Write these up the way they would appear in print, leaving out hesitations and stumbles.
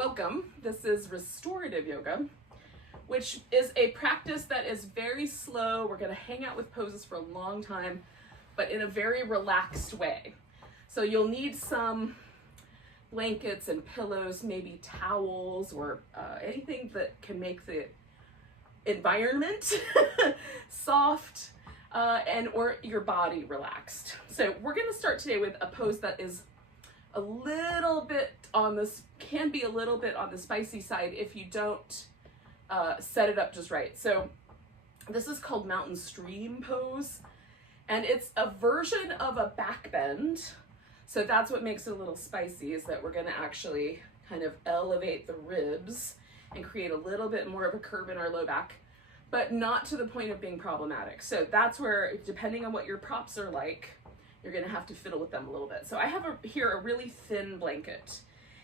Welcome. This is Restorative Yoga, which is a practice that is very slow. We're going to hang out with poses for a long time, but in a very relaxed way. So you'll need some blankets and pillows, maybe towels or anything that can make the environment soft or your body relaxed. So we're going to start today with a pose that is a little bit on this, can be a little bit on the spicy side if you don't set it up just right. So this is called mountain stream pose, and it's a version of a back bend. So that's what makes it a little spicy, is that we're going to actually kind of elevate the ribs and create a little bit more of a curve in our low back, but not to the point of being problematic. So that's where, depending on what your props are like, you're going to have to fiddle with them a little bit. So I have here a really thin blanket.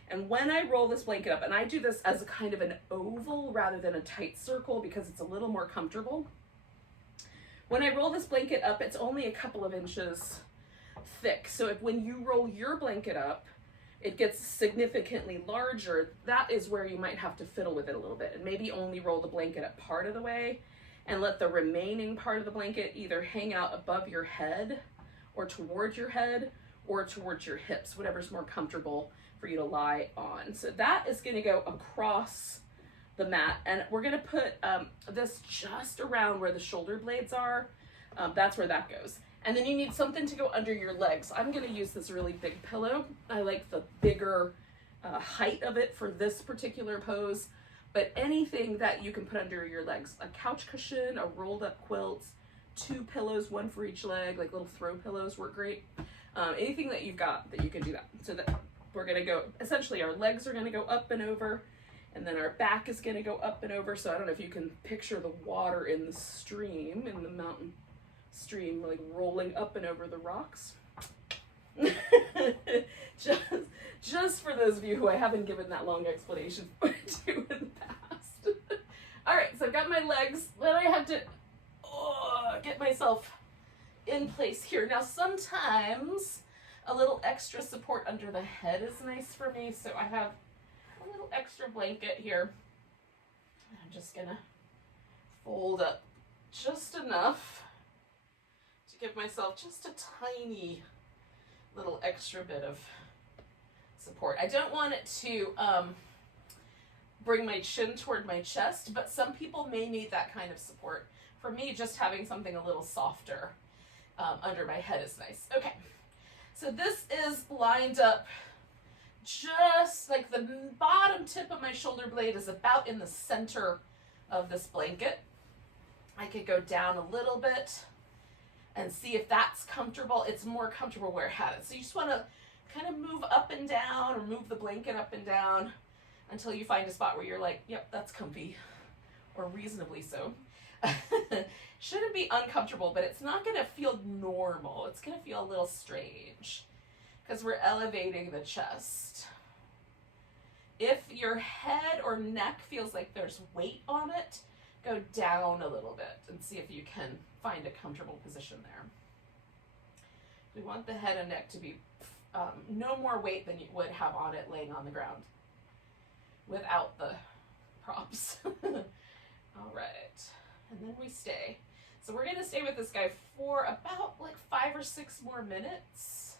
And when I roll this blanket up, and I do this as a kind of an oval rather than a tight circle because it's a little more comfortable. When I roll this blanket up, it's only a couple of inches thick. So when you roll your blanket up, it gets significantly larger. That is where you might have to fiddle with it a little bit and maybe only roll the blanket up part of the way and let the remaining part of the blanket either hang out above your head or towards your head or towards your hips, whatever's more comfortable for you to lie on. So that is going to go across the mat, and we're going to put this just around where the shoulder blades are. That's where that goes. And then you need something to go under your legs. I'm going to use this really big pillow. I like the bigger height of it for this particular pose, but anything that you can put under your legs, a couch cushion, a rolled up quilt, 2 pillows, 1 for each leg, like little throw pillows work great. Anything that you've got that you can do that. So that we're going to go, essentially our legs are going to go up and over, and then our back is going to go up and over. So I don't know if you can picture the water in the stream, in the mountain stream, like rolling up and over the rocks. just for those of you who I haven't given that long explanation for to in the past. All right, so I've got my legs, then I have to get myself in place here. Now sometimes a little extra support under the head is nice for me, so I have a little extra blanket here. I'm just gonna fold up just enough to give myself just a tiny little extra bit of support. I don't want it to bring my chin toward my chest, but some people may need that kind of support. For me, just having something a little softer under my head is nice. Okay, so this is lined up just like the bottom tip of my shoulder blade is about in the center of this blanket. I could go down a little bit and see if that's comfortable. It's more comfortable where it had it. So you just want to kind of move up and down, or move the blanket up and down until you find a spot where you're like, yep, that's comfy, or reasonably so. Shouldn't be uncomfortable, but it's not going to feel normal. It's going to feel a little strange because we're elevating the chest. If your head or neck feels like there's weight on it, go down a little bit and see if you can find a comfortable position there. We want the head and neck to be no more weight than you would have on it laying on the ground without the props. All right. And then we stay. So we're going to stay with this guy for about like 5 or 6 more minutes.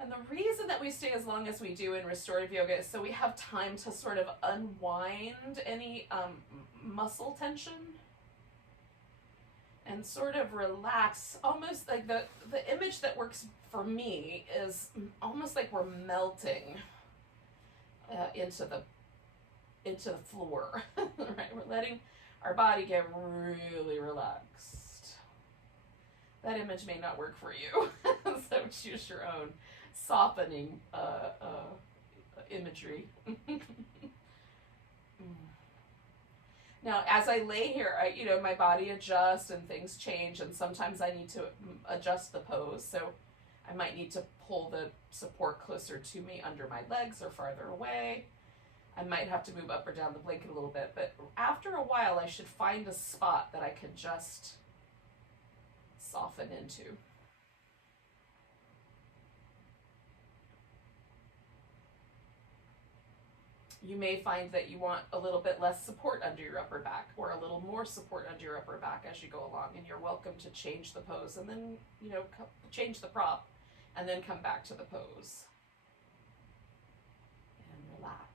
And the reason that we stay as long as we do in restorative yoga is so we have time to sort of unwind any muscle tension and sort of relax. Almost like the image that works for me is almost like we're melting into the floor. Right? We're letting our body get really relaxed. That image may not work for you, so choose your own softening imagery. Now, as I lay here, my body adjusts and things change, and sometimes I need to adjust the pose. So I might need to pull the support closer to me under my legs or farther away. I might have to move up or down the blanket a little bit, but after a while I should find a spot that I can just soften into. You may find that you want a little bit less support under your upper back or a little more support under your upper back as you go along, and you're welcome to change the pose and then, you know, change the prop and then come back to the pose. And relax.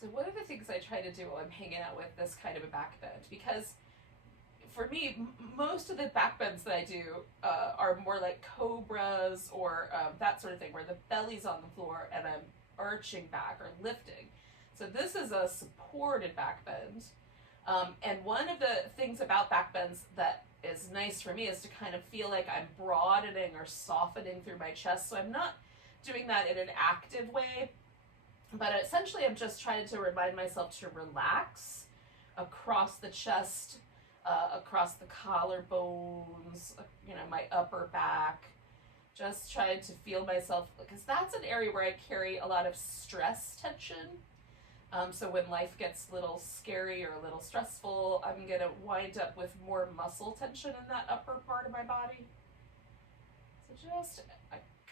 So one of the things I try to do while I'm hanging out with this kind of a back bend, because for me, most of the back bends that I do are more like cobras or that sort of thing, where the belly's on the floor and I'm arching back or lifting. So this is a supported back bend. And one of the things about back bends that is nice for me is to kind of feel like I'm broadening or softening through my chest. So I'm not doing that in an active way, but essentially I'm just trying to remind myself to relax across the chest, across the collarbones, you know, my upper back. Just trying to feel myself, because that's an area where I carry a lot of stress tension. So when life gets a little scary or a little stressful, I'm going to wind up with more muscle tension in that upper part of my body. So just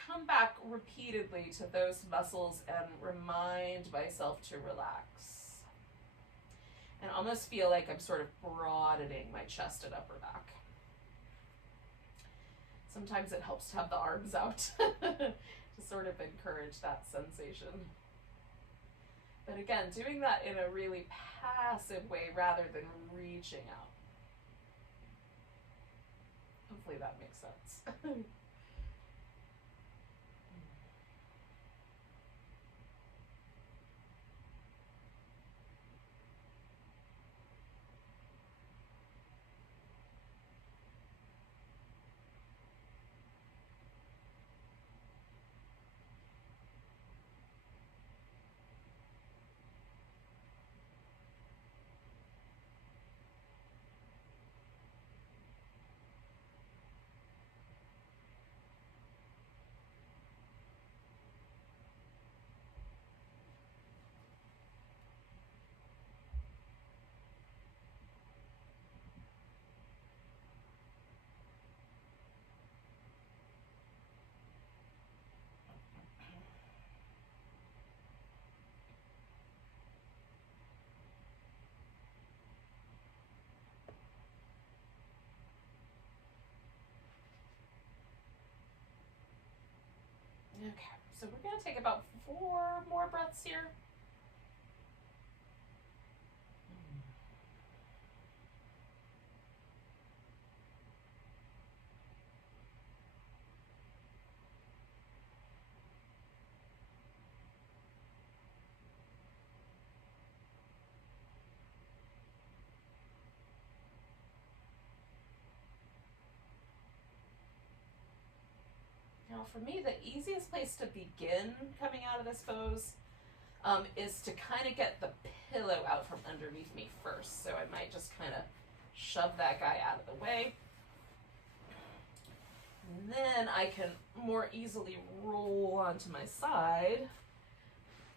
come back repeatedly to those muscles and remind myself to relax. And almost feel like I'm sort of broadening my chest and upper back. Sometimes it helps to have the arms out to sort of encourage that sensation. But again, doing that in a really passive way rather than reaching out. Hopefully that makes sense. Okay, so we're going to take about 4 more breaths here. Now for me, the easiest place to begin coming out of this pose is to kind of get the pillow out from underneath me first. So I might just kind of shove that guy out of the way. And then I can more easily roll onto my side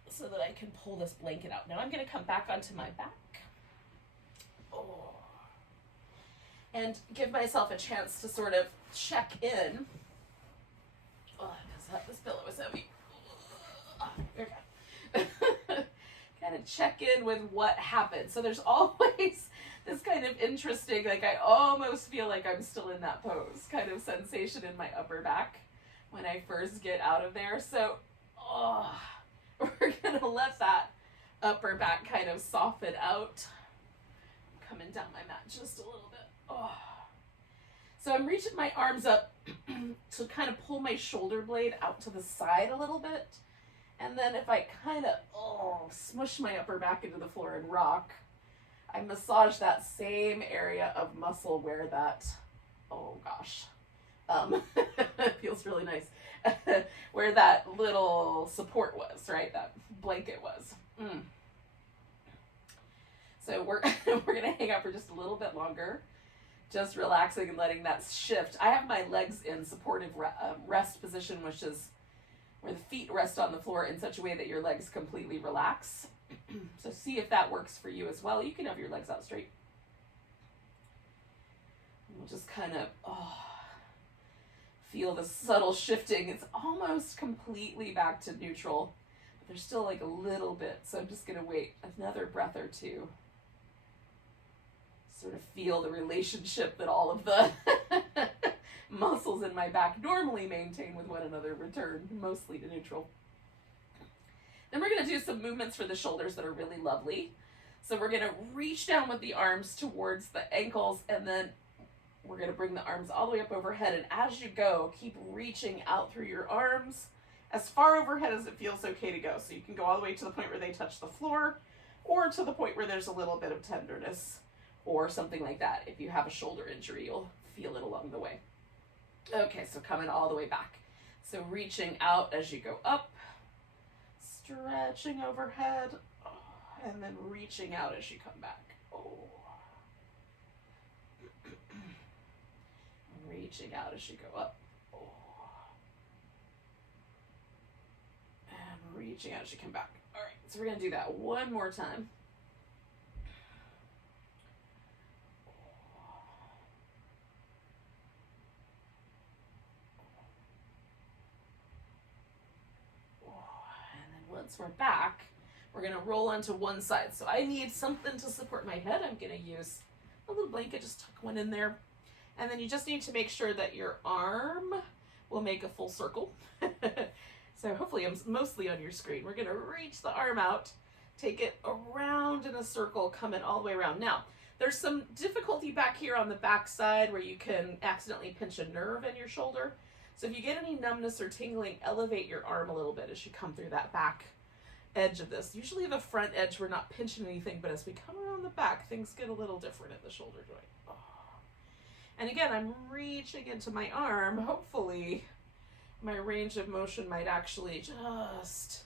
so that I can pull this blanket out. Now I'm going to come back onto my back. Oh. And give myself a chance to sort of check in. This pillow is heavy. Okay. kind of check in with what happened. So there's always this kind of interesting, like I almost feel like I'm still in that pose kind of sensation in my upper back when I first get out of there. So we're gonna let that upper back kind of soften out. Coming down my mat just a little bit. So I'm reaching my arms up to kind of pull my shoulder blade out to the side a little bit. And then if I kind of smush my upper back into the floor and rock, I massage that same area of muscle where that, it feels really nice, where that little support was, right? That blanket was. So we're gonna hang out for just a little bit longer, just relaxing and letting that shift. I have my legs in supportive rest position, which is where the feet rest on the floor in such a way that your legs completely relax. So see if that works for you as well. You can have your legs out straight. We'll just kind of feel the subtle shifting. It's almost completely back to neutral, but there's still like a little bit. So I'm just going to wait another breath or two. Sort of feel the relationship that all of the muscles in my back normally maintain with one another return mostly to neutral. Then we're going to do some movements for the shoulders that are really lovely. So we're going to reach down with the arms towards the ankles, and then we're going to bring the arms all the way up overhead. And as you go, keep reaching out through your arms as far overhead as it feels okay to go. So you can go all the way to the point where they touch the floor, or to the point where there's a little bit of tenderness or something like that. If you have a shoulder injury, you'll feel it along the way. Okay, so coming all the way back. So reaching out as you go up, stretching overhead, and then reaching out as you come back. Reaching out as you go up. And reaching out as you come back. All right, so we're going to do that one more time. Once we're back, we're going to roll onto one side. So I need something to support my head. I'm going to use a little blanket, just tuck one in there. And then you just need to make sure that your arm will make a full circle. So hopefully I'm mostly on your screen. We're going to reach the arm out, take it around in a circle, coming all the way around. Now, there's some difficulty back here on the back side where you can accidentally pinch a nerve in your shoulder. So if you get any numbness or tingling, elevate your arm a little bit as you come through that back edge of this. Usually the front edge, we're not pinching anything, but as we come around the back, things get a little different at the shoulder joint. And again, I'm reaching into my arm. Hopefully my range of motion might actually just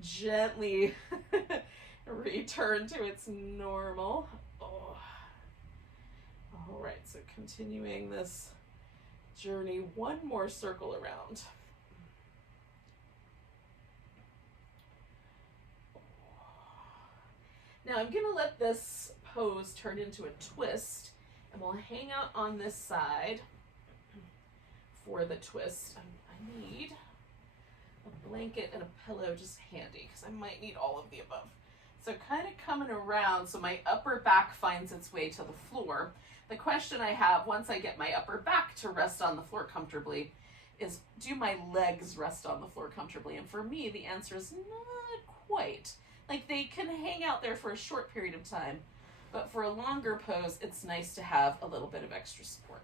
gently return to its normal. All right, so continuing this journey, one more circle around. Now I'm going to let this pose turn into a twist, and we'll hang out on this side for the twist. I need a blanket and a pillow just handy because I might need all of the above. So kind of coming around so my upper back finds its way to the floor. The question I have once I get my upper back to rest on the floor comfortably is, do my legs rest on the floor comfortably? And for me, the answer is not quite. Like, they can hang out there for a short period of time, but for a longer pose, it's nice to have a little bit of extra support.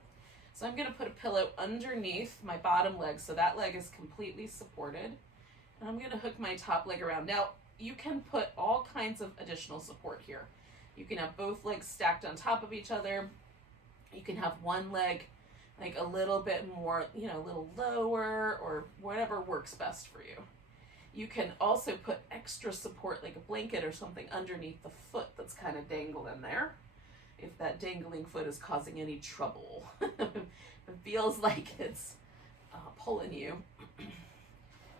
So I'm going to put a pillow underneath my bottom leg so that leg is completely supported. And I'm going to hook my top leg around. Now, you can put all kinds of additional support here. You can have both legs stacked on top of each other. You can have one leg like a little bit more, a little lower, or whatever works best for you. You can also put extra support like a blanket or something underneath the foot that's kind of dangling there, if that dangling foot is causing any trouble. It feels like it's pulling you,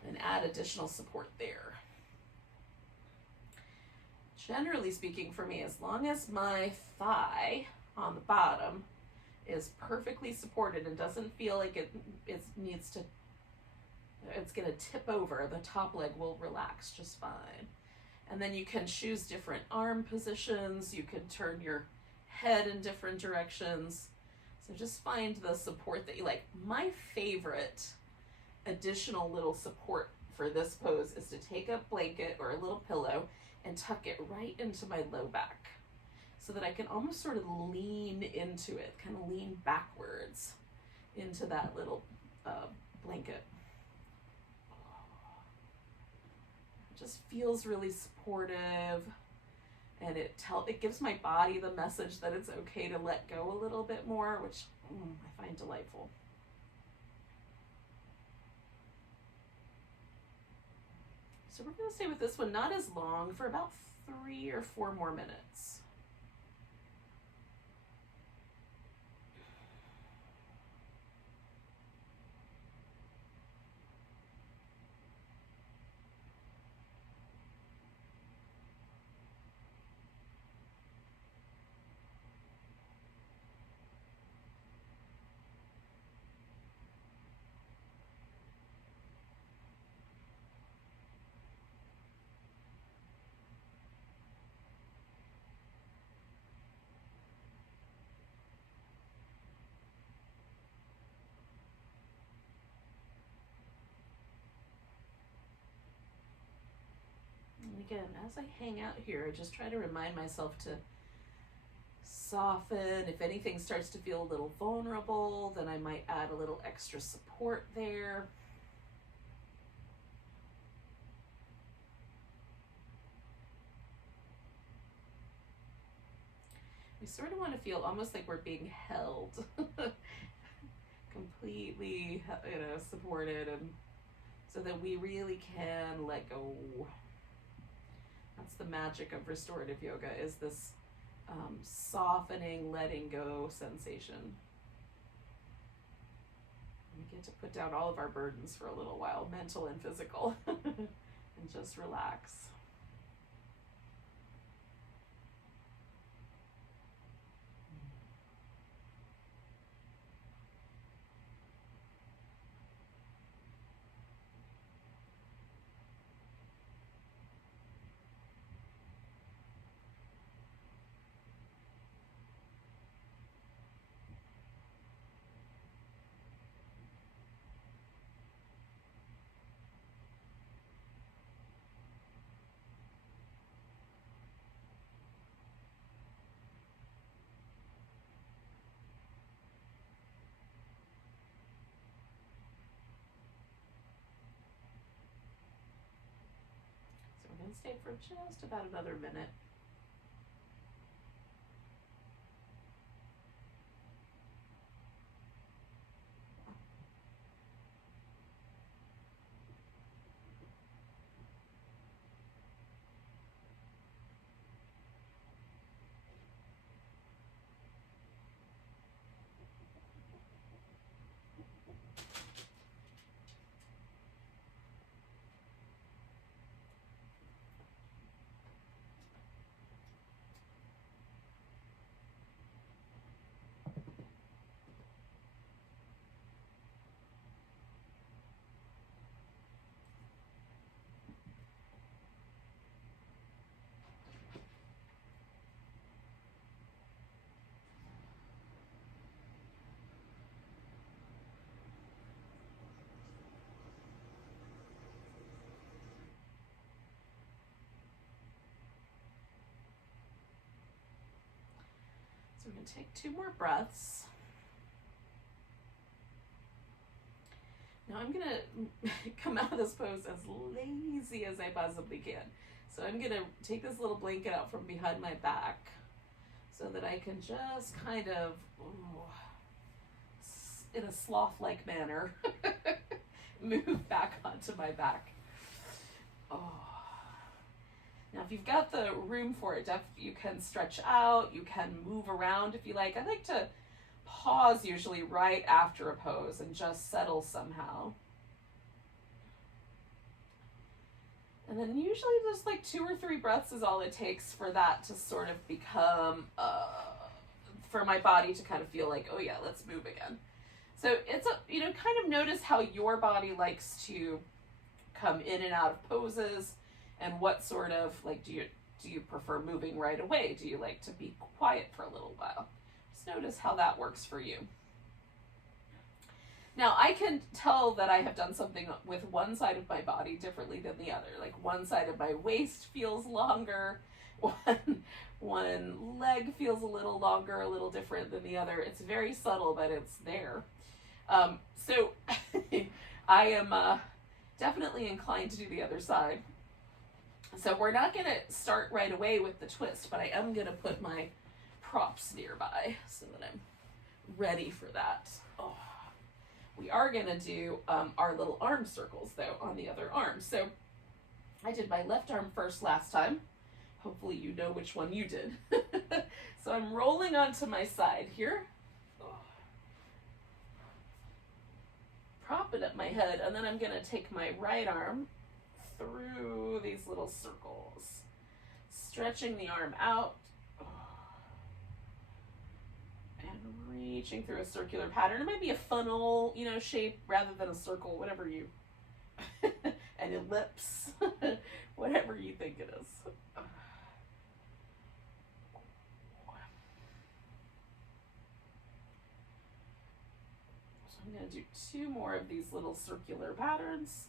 and add additional support there. Generally speaking, for me, as long as my thigh on the bottom is perfectly supported and doesn't feel like it's going to tip over, the top leg will relax just fine. And then you can choose different arm positions. You can turn your head in different directions. So just find the support that you like. My favorite additional little support for this pose is to take a blanket or a little pillow and tuck it right into my low back so that I can almost sort of lean into it, kind of lean backwards into that little blanket. It just feels really supportive, and it gives my body the message that it's okay to let go a little bit more, which I find delightful. So we're going to stay with this one not as long, for about 3 or 4 more minutes. And again, as I hang out here, I just try to remind myself to soften. If anything starts to feel a little vulnerable, then I might add a little extra support there. We sort of want to feel almost like we're being held, completely, supported, and so that we really can let go. That's the magic of restorative yoga, is this softening, letting go sensation. We get to put down all of our burdens for a little while, mental and physical, and just relax. And stay for just about another minute. So we're going to take 2 more breaths. Now I'm going to come out of this pose as lazy as I possibly can. So I'm going to take this little blanket out from behind my back so that I can just kind of, in a sloth-like manner, move back onto my back. Now, if you've got the room for it, you can stretch out, you can move around if you like. I like to pause usually right after a pose and just settle somehow. And then usually just like 2 or 3 breaths is all it takes for that to sort of become, for my body to kind of feel like, oh yeah, let's move again. So it's kind of notice how your body likes to come in and out of poses. And what sort of, like, do you prefer moving right away? Do you like to be quiet for a little while? Just notice how that works for you. Now, I can tell that I have done something with one side of my body differently than the other. Like, one side of my waist feels longer, one leg feels a little longer, a little different than the other. It's very subtle, but it's there. So I am definitely inclined to do the other side. So we're not going to start right away with the twist, but I am going to put my props nearby so that I'm ready for that. Oh. We are going to do our little arm circles, though, on the other arm. So I did my left arm first last time. Hopefully you know which one you did. So I'm rolling onto my side here. Prop it up my head, and then I'm going to take my right arm through these little circles, stretching the arm out. Reaching through a circular pattern. It might be a funnel, shape rather than a circle, whatever you, an ellipse, whatever you think it is. So I'm going to do 2 more of these little circular patterns.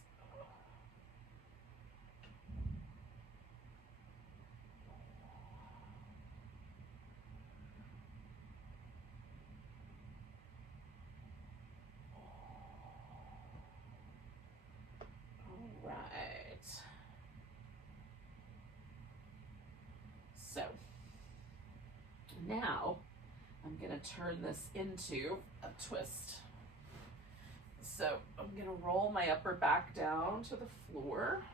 So now I'm going to turn this into a twist. So I'm going to roll my upper back down to the floor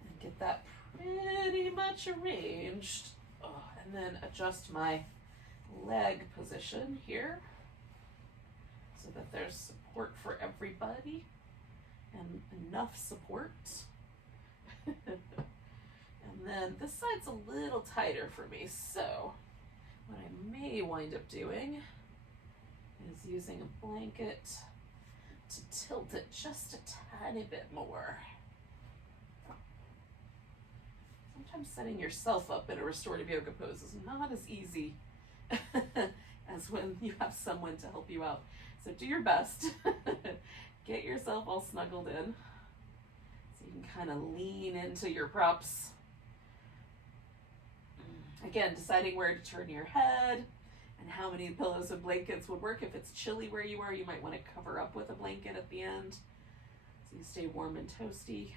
and get that pretty much arranged. And then adjust my leg position here so that there's support for everybody and enough support. And then this side's a little tighter for me, so what I may wind up doing is using a blanket to tilt it just a tiny bit more. Sometimes setting yourself up in a restorative yoga pose is not as easy as when you have someone to help you out. So do your best. Get yourself all snuggled in so you can kind of lean into your props. Again, deciding where to turn your head and how many pillows and blankets would work. If it's chilly where you are, you might want to cover up with a blanket at the end so you stay warm and toasty.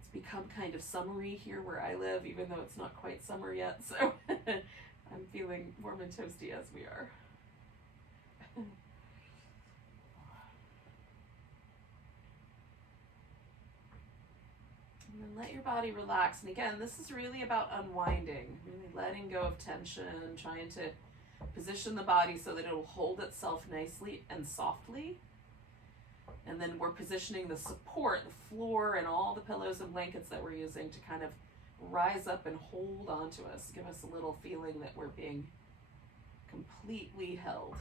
It's become kind of summery here where I live, even though it's not quite summer yet, so I'm feeling warm and toasty as we are. And then let your body relax. And again, this is really about unwinding, really letting go of tension, trying to position the body so that it will hold itself nicely and softly. And then we're positioning the support, the floor, and all the pillows and blankets that we're using to kind of rise up and hold on to us, give us a little feeling that we're being completely held.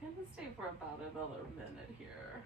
gonna stay for about another minute here.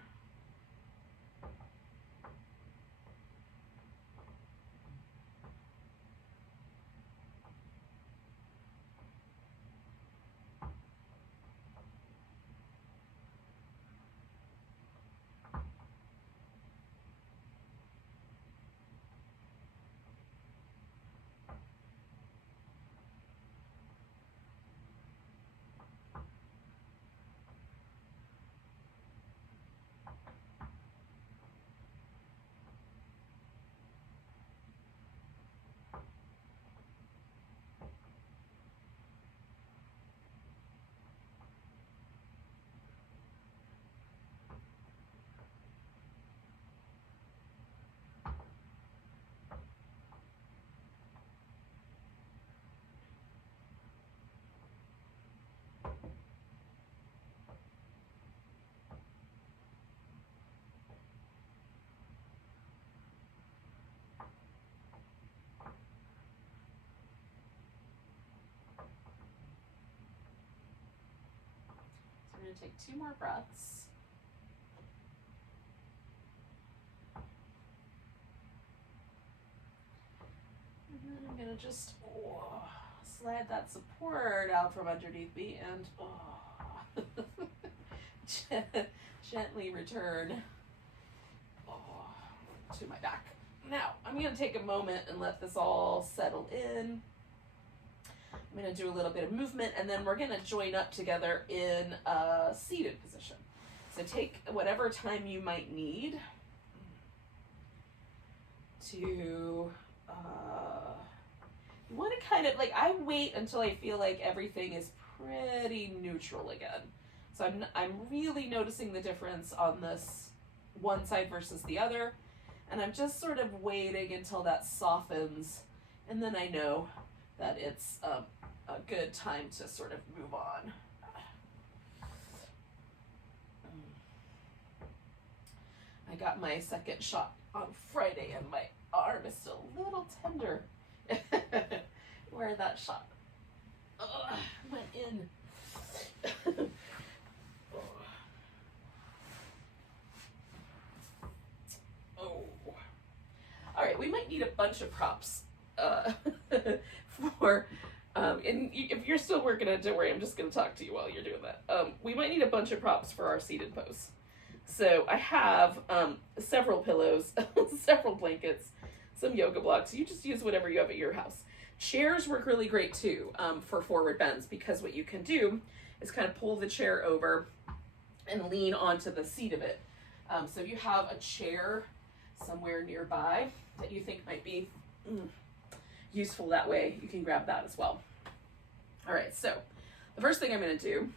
So we're gonna take 2 more breaths. And then I'm gonna just slide that support out from underneath me and gently return to my back. Now, I'm gonna take a moment and let this all settle in. I'm gonna do a little bit of movement and then we're gonna join up together in a seated position. So take whatever time you might need to, you wanna kind of, like, I wait until I feel like everything is pretty neutral again. So I'm really noticing the difference on this one side versus the other. And I'm just sort of waiting until that softens. And then I know that it's a good time to sort of move on. I got my second shot on Friday and my arm is still a little tender where that shot went in. All right, we might need a bunch of props for, and if you're still working on it, don't worry, I'm just gonna talk to you while you're doing that. We might need a bunch of props for our seated pose. So I have several pillows, several blankets, some yoga blocks. You just use whatever you have at your house. Chairs work really great too for forward bends, because what you can do is kind of pull the chair over and lean onto the seat of it. So if you have a chair somewhere nearby that you think might be useful that way, you can grab that as well. All right, so the first thing I'm gonna do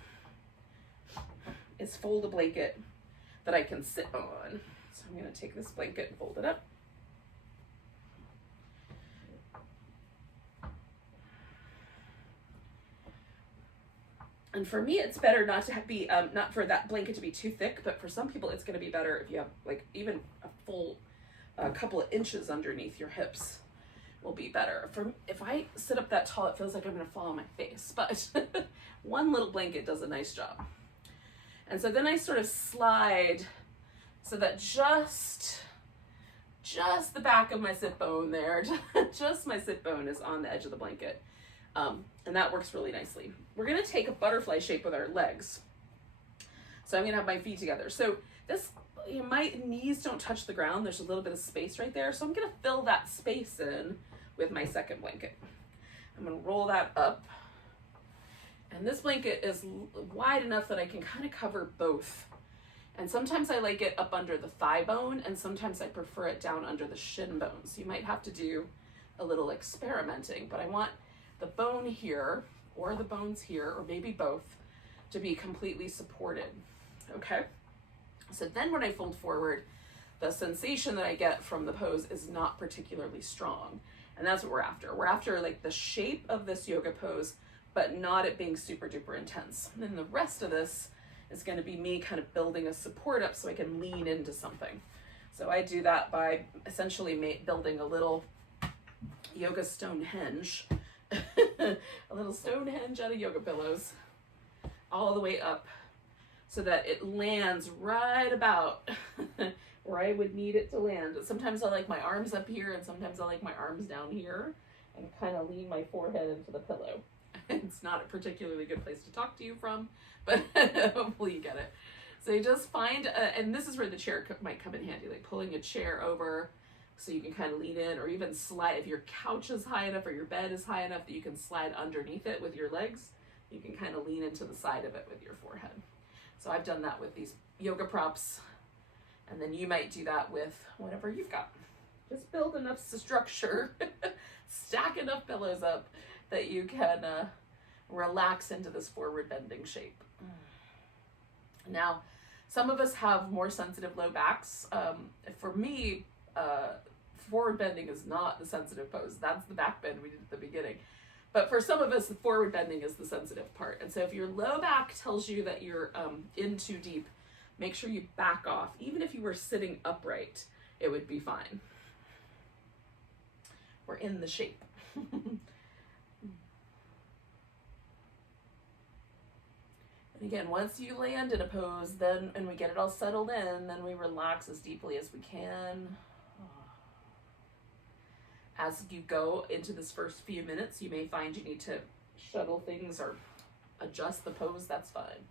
is fold a blanket that I can sit on. So I'm gonna take this blanket and fold it up. And for me, it's better not to be, not for that blanket to be too thick, but for some people, it's gonna be better if you have like even a full couple of inches underneath your hips will be better. If I sit up that tall, it feels like I'm gonna fall on my face, but one little blanket does a nice job. And so then I sort of slide so that just the back of my sit bone there, just my sit bone is on the edge of the blanket. And that works really nicely. We're gonna take a butterfly shape with our legs. So I'm gonna have my feet together. So this, my knees don't touch the ground. There's a little bit of space right there. So I'm gonna fill that space in with my second blanket. I'm gonna roll that up. And this blanket is wide enough that I can kind of cover both. And sometimes I like it up under the thigh bone, and sometimes I prefer it down under the shin bone. So you might have to do a little experimenting, but I want the bone here, or the bones here, or maybe both, to be completely supported, okay? So then when I fold forward, the sensation that I get from the pose is not particularly strong. And that's what we're after. We're after like the shape of this yoga pose, but not it being super duper intense. And then the rest of this is gonna be me kind of building a support up so I can lean into something. So I do that by essentially building a little yoga Stonehenge, a little Stonehenge out of yoga pillows, all the way up so that it lands right about where I would need it to land. Sometimes I like my arms up here, and sometimes I like my arms down here, and kind of lean my forehead into the pillow. It's not a particularly good place to talk to you from, but hopefully you get it. So you just find, and this is where the chair might come in handy, like pulling a chair over so you can kind of lean in, or even slide. If your couch is high enough or your bed is high enough that you can slide underneath it with your legs, you can kind of lean into the side of it with your forehead. So I've done that with these yoga props, and then you might do that with whatever you've got. Just build enough structure, stack enough pillows up that you can relax into this forward bending shape. Now, some of us have more sensitive low backs. For me, forward bending is not the sensitive pose. That's the back bend we did at the beginning. But for some of us, the forward bending is the sensitive part. And so if your low back tells you that you're in too deep, make sure you back off. Even if you were sitting upright, it would be fine. We're in the shape. And again, once you land in a pose, then, and we get it all settled in, then we relax as deeply as we can. As you go into this first few minutes, you may find you need to shuttle things or adjust the pose. That's fine.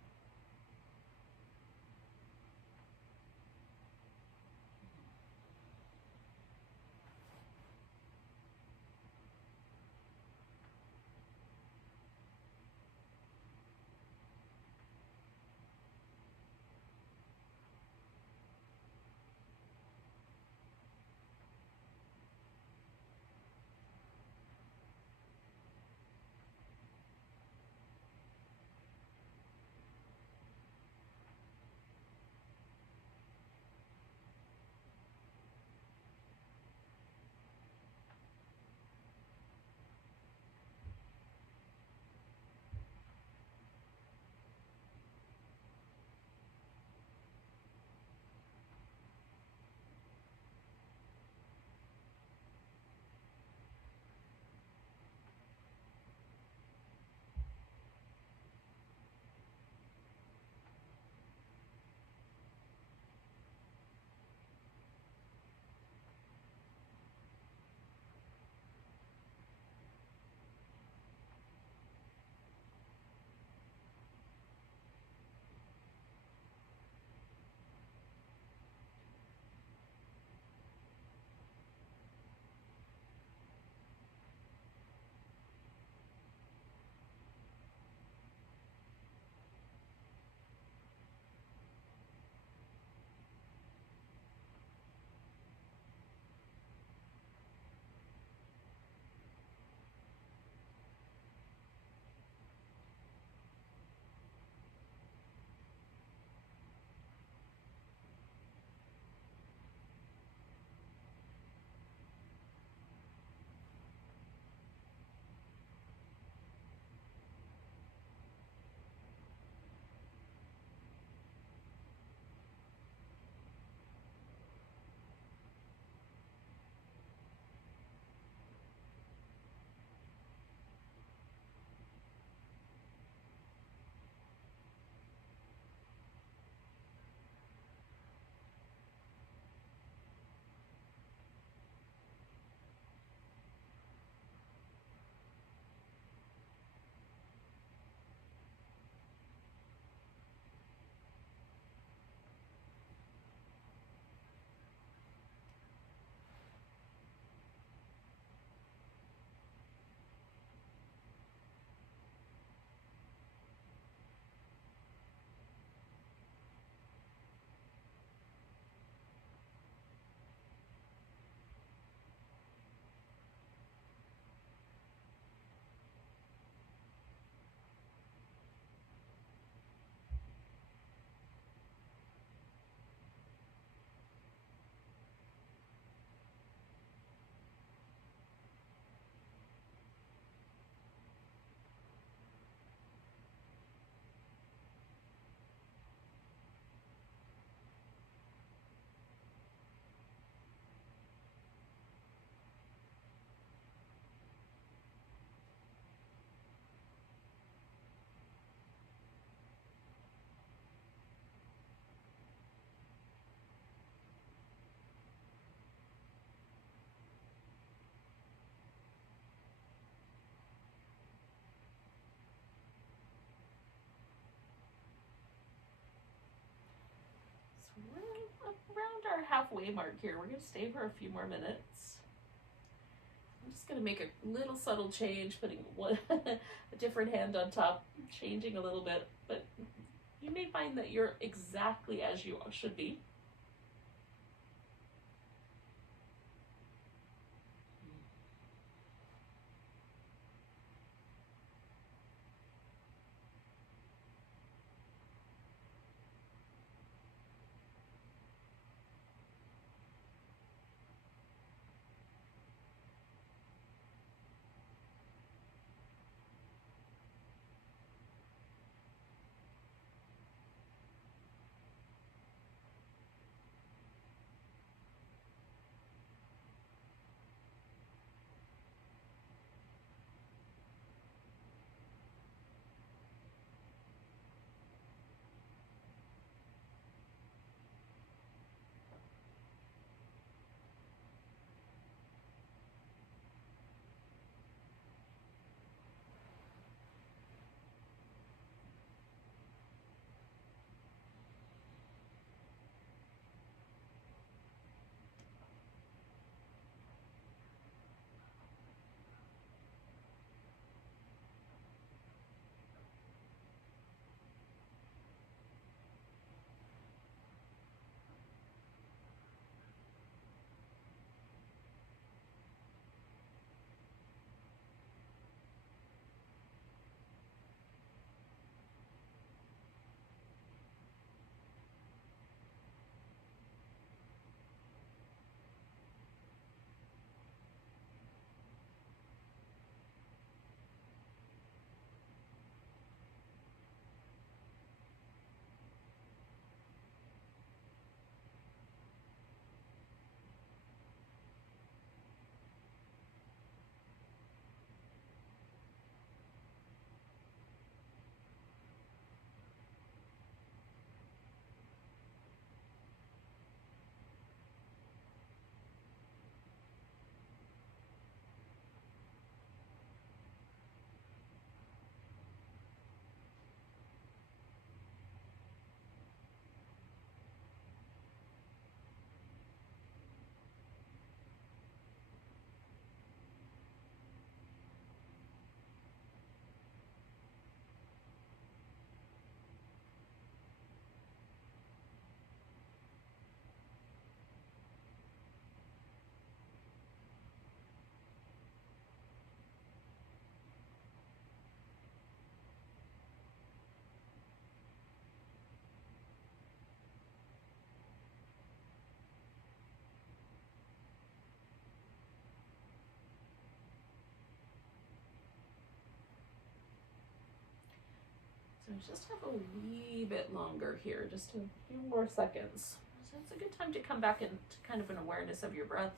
halfway mark here. We're going to stay for a few more minutes. I'm just going to make a little subtle change, putting a different hand on top, changing a little bit, but you may find that you're exactly as you should be. So just have a wee bit longer here, just a few more seconds. So it's a good time to come back into kind of an awareness of your breath.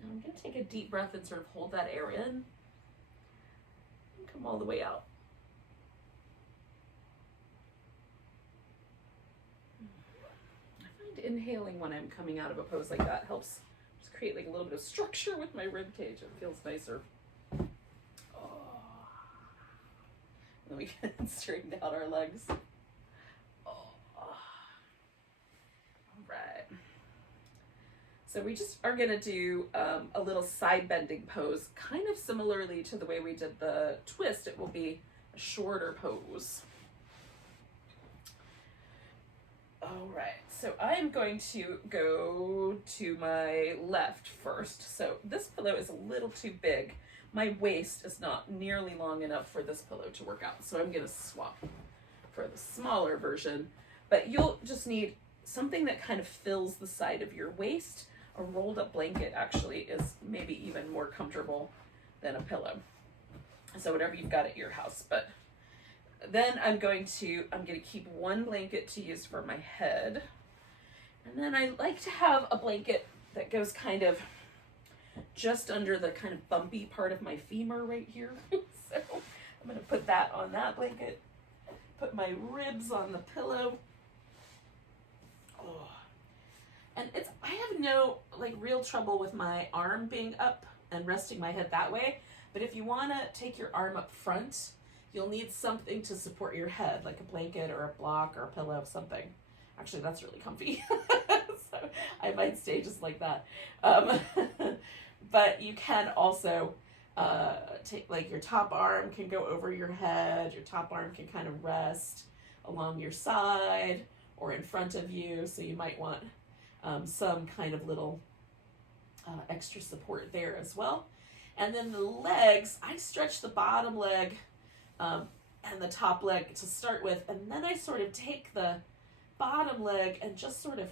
Now I'm going to take a deep breath and sort of hold that air in and come all the way out. Inhaling when I'm coming out of a pose like that helps just create like a little bit of structure with my rib cage. It feels nicer. Oh. And then we can straighten out our legs. Oh. All right. So we just are gonna do a little side bending pose, kind of similarly to the way we did the twist. It will be a shorter pose. All right, so I am going to go to my left first. So this pillow is a little too big. My waist is not nearly long enough for this pillow to work out. So I'm gonna swap for the smaller version, but you'll just need something that kind of fills the side of your waist. A rolled up blanket actually is maybe even more comfortable than a pillow. So whatever you've got at your house, but then I'm going to keep one blanket to use for my head. And then I like to have a blanket that goes kind of just under the kind of bumpy part of my femur right here. So I'm going to put that on that blanket, put my ribs on the pillow. Oh. And I have no like real trouble with my arm being up and resting my head that way. But if you want to take your arm up front, you'll need something to support your head, like a blanket or a block or a pillow, something. Actually, that's really comfy. So I might stay just like that. But you can also take, like, your top arm can go over your head. Your top arm can kind of rest along your side or in front of you. So you might want some kind of little extra support there as well. And then the legs, I stretch the bottom leg and the top leg to start with, and then I sort of take the bottom leg and just sort of,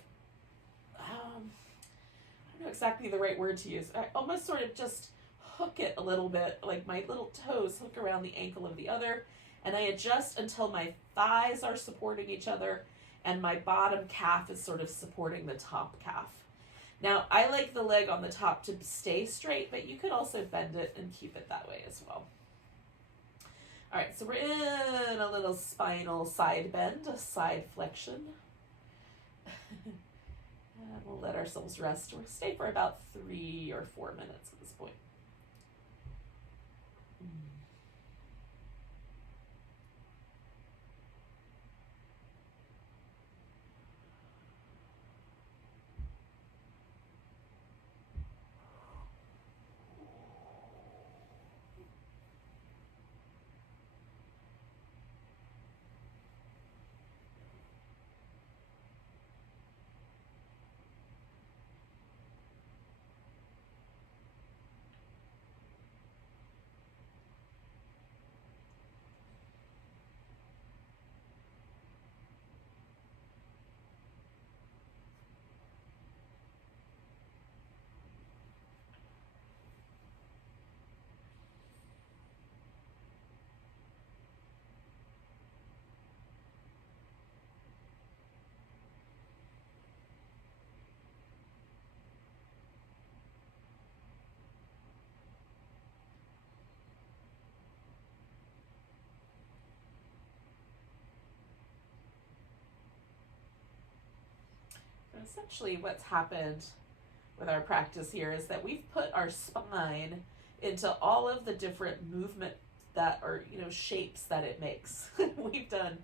I don't know exactly the right word to use. I almost sort of just hook it a little bit, like my little toes hook around the ankle of the other, and I adjust until my thighs are supporting each other and my bottom calf is sort of supporting the top calf. Now, I like the leg on the top to stay straight, but you could also bend it and keep it that way as well. All right, so we're in a little spinal side bend, a side flexion. And we'll let ourselves rest. We'll stay for about 3 or 4 minutes at this point. Essentially what's happened with our practice here is that we've put our spine into all of the different movement that are, shapes that it makes. We've done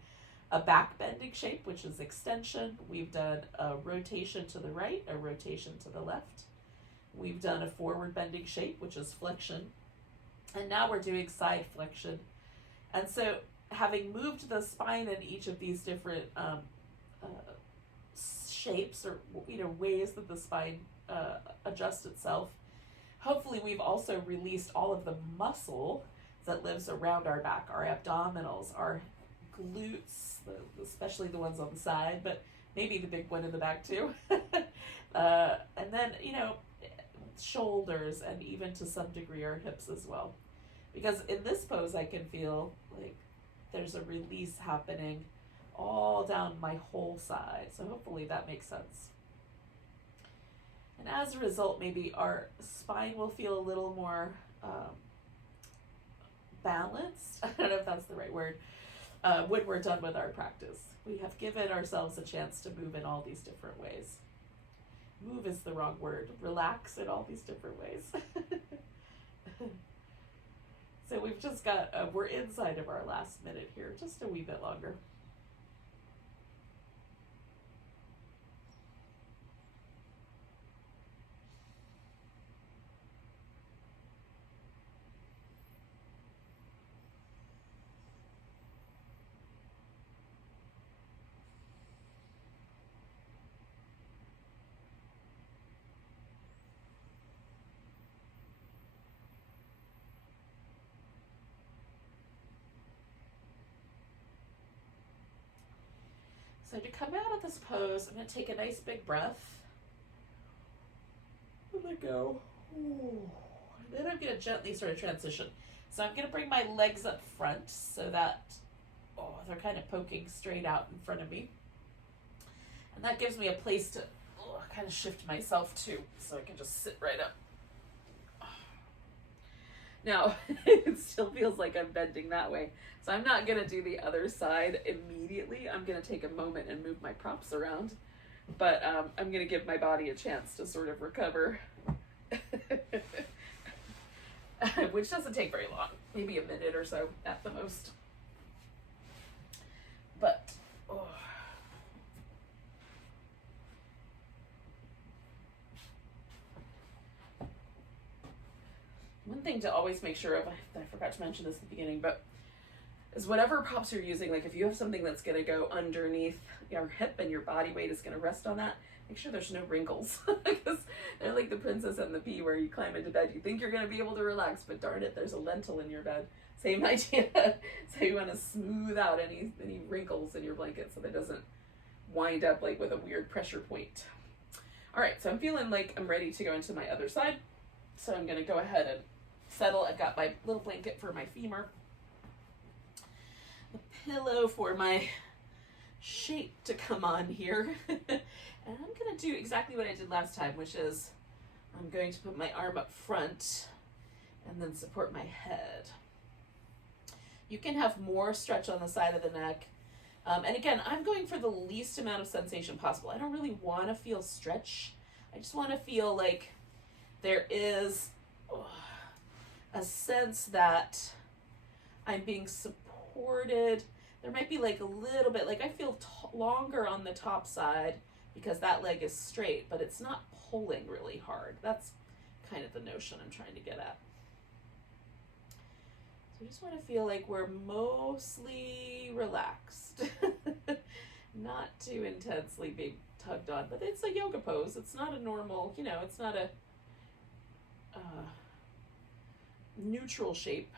a back bending shape, which is extension. We've done a rotation to the right, a rotation to the left. We've done a forward bending shape, which is flexion. And now we're doing side flexion. And so having moved the spine in each of these different shapes or ways that the spine adjusts itself, hopefully we've also released all of the muscle that lives around our back, our abdominals, our glutes, especially the ones on the side, but maybe the big one in the back too. And then shoulders, and even to some degree our hips as well, because in this pose I can feel like there's a release happening all down my whole side. So hopefully that makes sense. And as a result, maybe our spine will feel a little more balanced. I don't know if that's the right word. When we're done with our practice, we have given ourselves a chance to move in all these different ways. Move is the wrong word. Relax in all these different ways. So we've just got, we're inside of our last minute here, just a wee bit longer. So to come out of this pose, I'm going to take a nice big breath. Let go. Ooh. And then I'm going to gently sort of transition. So I'm going to bring my legs up front so that they're kind of poking straight out in front of me. And that gives me a place to kind of shift myself too, so I can just sit right up. Now, it still feels like I'm bending that way. So I'm not going to do the other side immediately. I'm going to take a moment and move my props around but I'm gonna give my body a chance to sort of recover. Which doesn't take very long, maybe a minute or so at the most. But oh. One thing to always make sure of, I forgot to mention this at the beginning, but is whatever props you're using, like if you have something that's going to go underneath your hip and your body weight is going to rest on that, make sure there's no wrinkles, because they're like the Princess and the Pea, where you climb into bed, you think you're going to be able to relax, but darn it, there's a lentil in your bed. Same idea. So you want to smooth out any wrinkles in your blanket so that it doesn't wind up like with a weird pressure point. All right, so I'm feeling like I'm ready to go into my other side. So I'm going to go ahead and settle. I've got my little blanket for my femur, a pillow for my shape to come on here. And I'm going to do exactly what I did last time, which is I'm going to put my arm up front and then support my head. You can have more stretch on the side of the neck. And again, I'm going for the least amount of sensation possible. I don't really want to feel stretch. I just want to feel like there is a sense that I'm being supported. There might be like a little bit, like I feel longer on the top side because that leg is straight, but it's not pulling really hard. That's kind of the notion I'm trying to get at. So I just want to feel like we're mostly relaxed, not too intensely being tugged on, but it's a yoga pose. It's not a normal, it's not a neutral shape.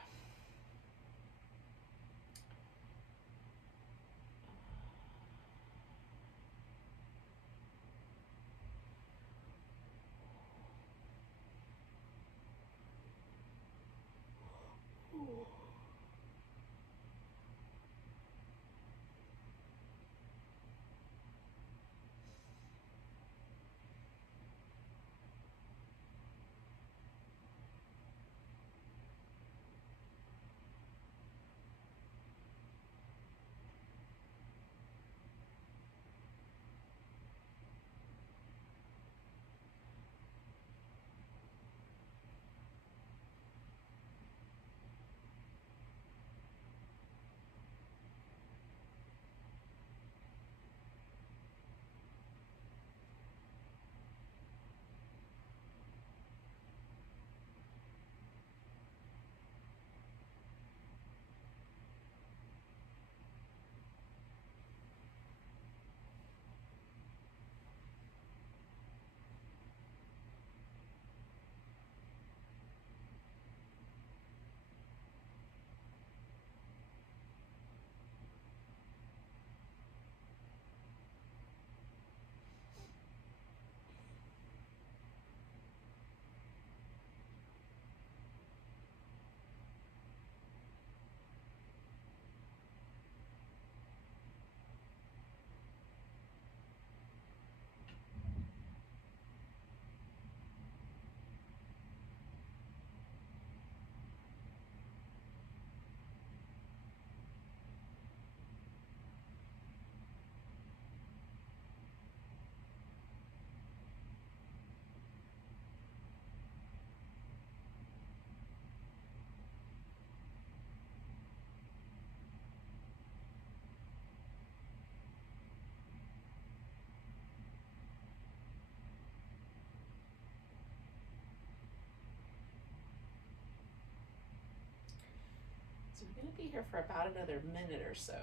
So we're going to be here for about another minute or so.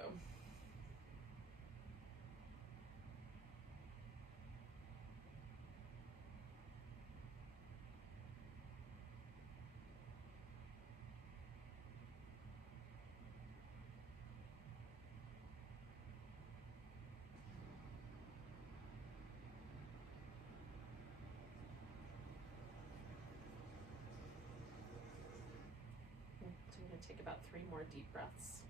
So we're going to take about 3 more deep breaths.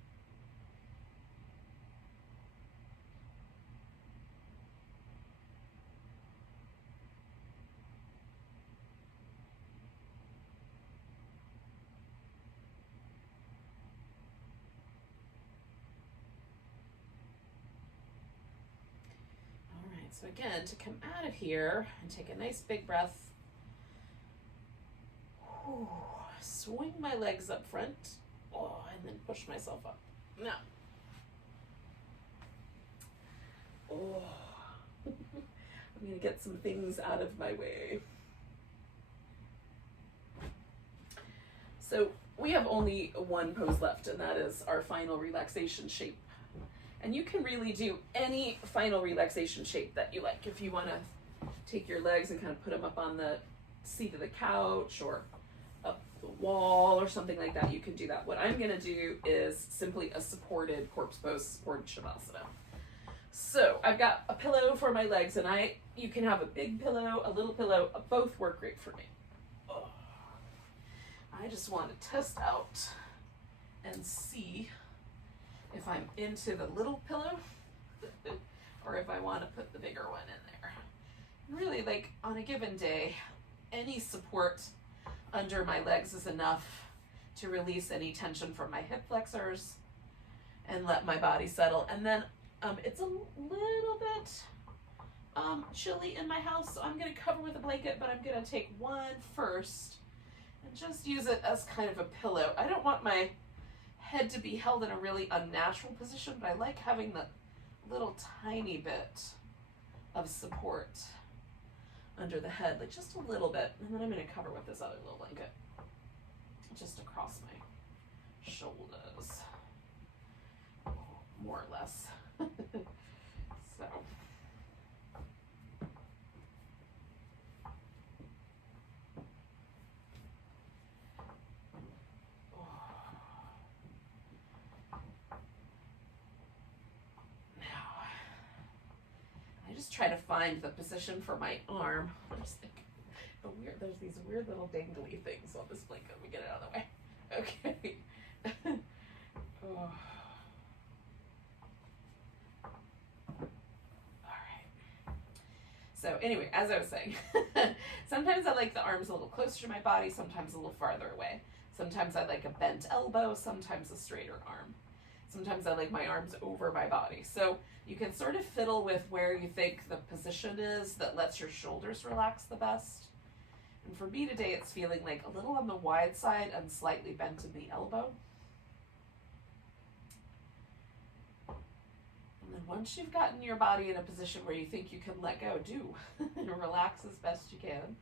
So again, to come out of here and take a nice big breath. Ooh, swing my legs up front. Oh, and then push myself up. Now. Oh. I'm going to get some things out of my way. So we have only one pose left, and that is our final relaxation shape. And you can really do any final relaxation shape that you like. If you want to take your legs and kind of put them up on the seat of the couch or up the wall or something like that, you can do that. What I'm going to do is simply a supported corpse pose, supported Shavasana. So I've got a pillow for my legs, and you can have a big pillow, a little pillow, both work great for me. Oh. I just want to test out and see if I'm into the little pillow or if I want to put the bigger one in there. Really, like on a given day, any support under my legs is enough to release any tension from my hip flexors and let my body settle. And then it's a little bit chilly in my house, so I'm going to cover with a blanket, but I'm going to take one first and just use it as kind of a pillow. I don't want my head to be held in a really unnatural position, but I like having the little tiny bit of support under the head, like just a little bit. And then I'm going to cover with this other little blanket just across my shoulders, more or less. So. Just try to find the position for my arm. There's these weird little dangly things on this blanket. Let me get it out of the way. Okay. Oh. All right. So anyway, as I was saying, sometimes I like the arms a little closer to my body, sometimes a little farther away. Sometimes I like a bent elbow, sometimes a straighter arm. Sometimes I like my arms over my body. So you can sort of fiddle with where you think the position is that lets your shoulders relax the best. And for me today, it's feeling like a little on the wide side and slightly bent in the elbow. And then once you've gotten your body in a position where you think you can let go, do. Relax as best you can.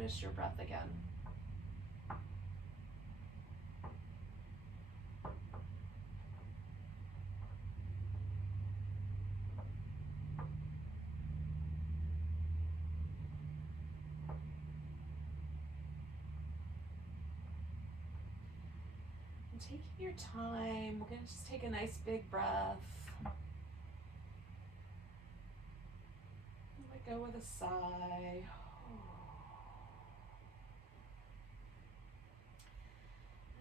notice your breath again. And taking your time, we're going to just take a nice big breath. Let go with a sigh.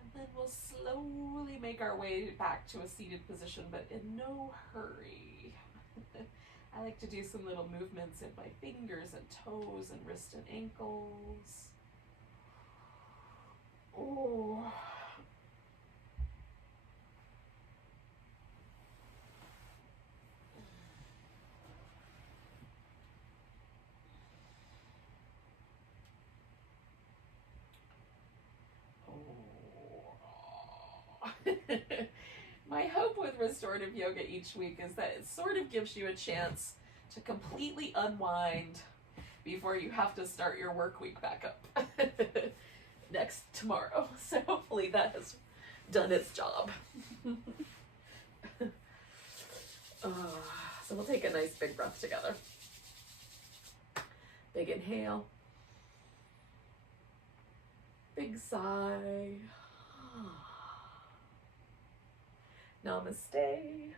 And then we'll slowly make our way back to a seated position, but in no hurry. I like to do some little movements in my fingers and toes and wrists and ankles. Oh. My hope with restorative yoga each week is that it sort of gives you a chance to completely unwind before you have to start your work week back up tomorrow. So hopefully that has done its job. So we'll take a nice big breath together. Big inhale. Big sigh. Namaste.